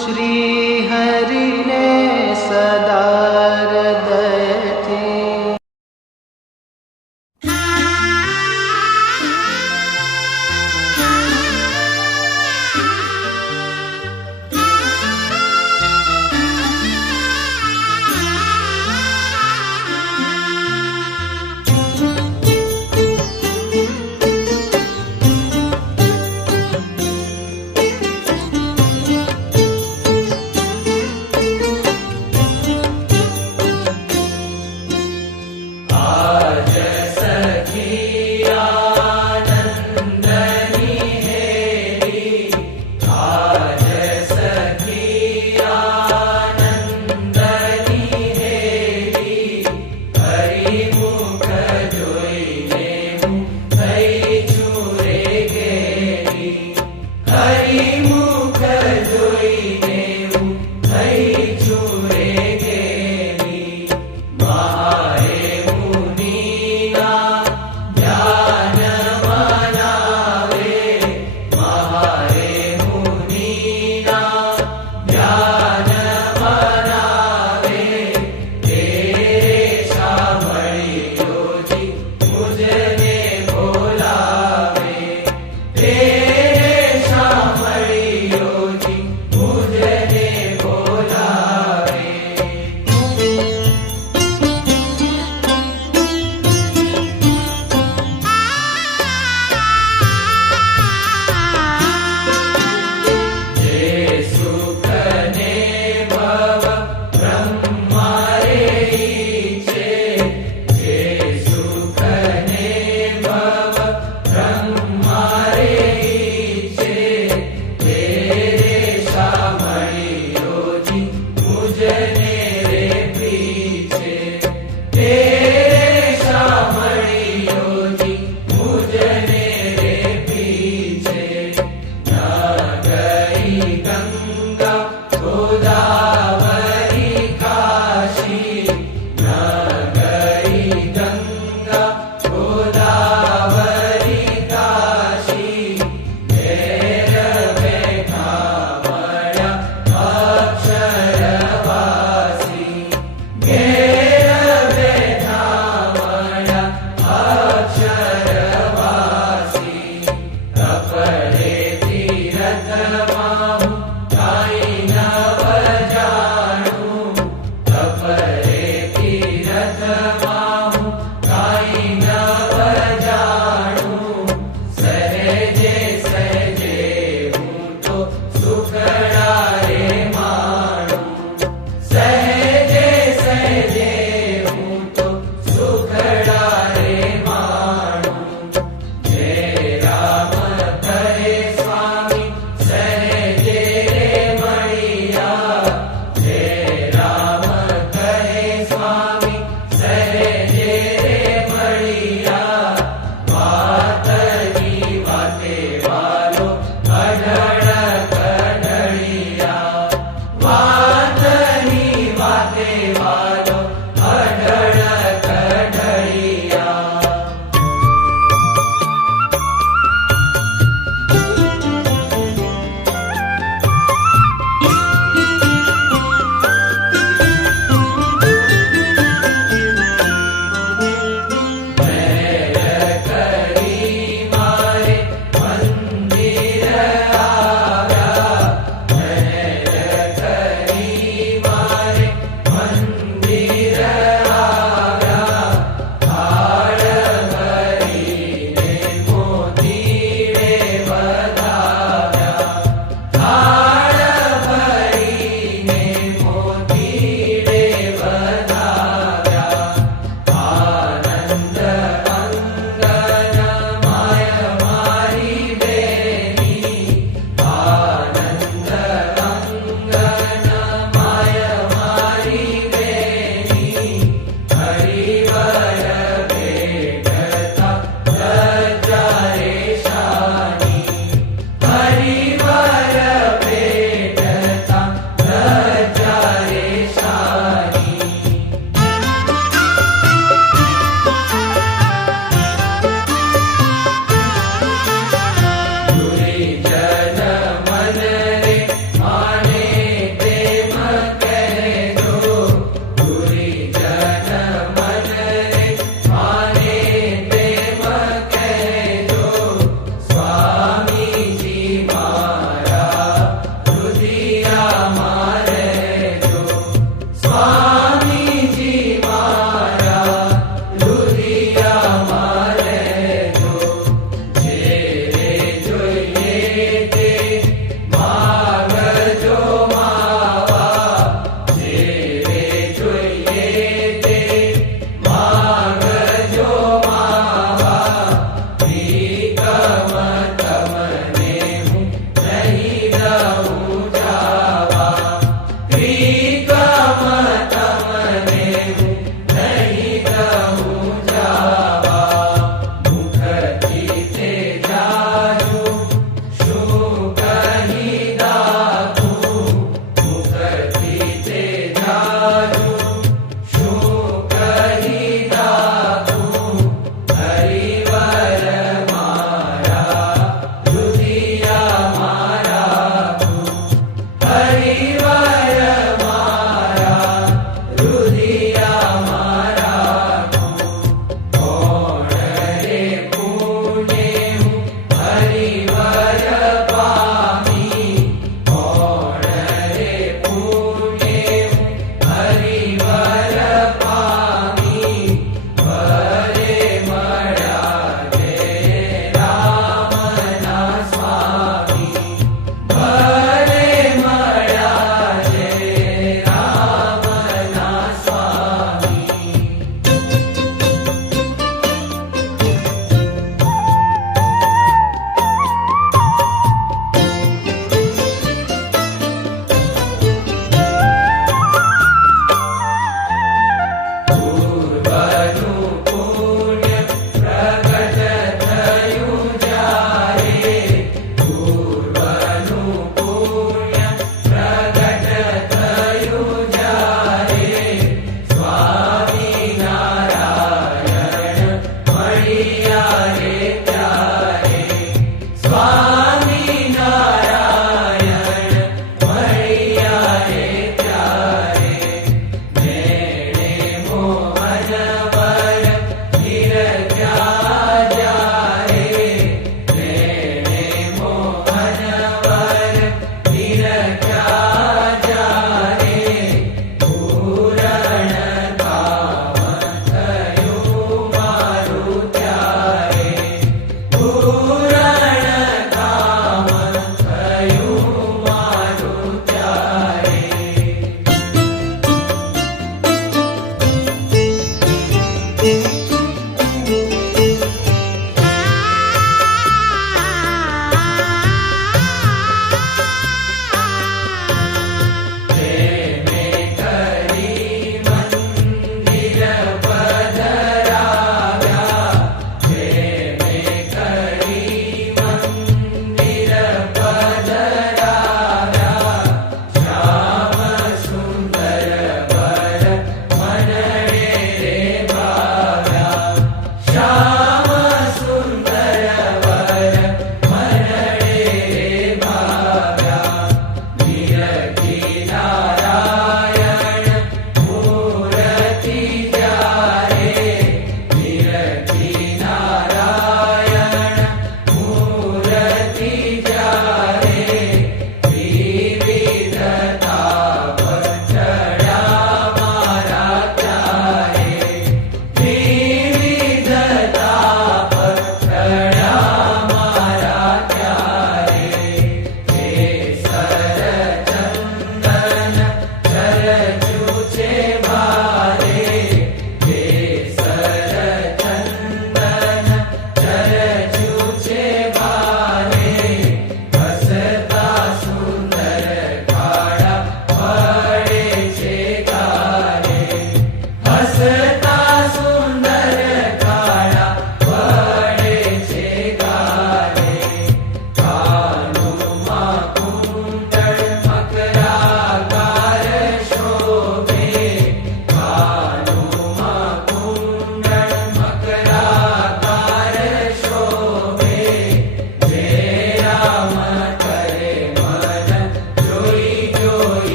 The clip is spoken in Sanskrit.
श्रीहरिणे Yeah.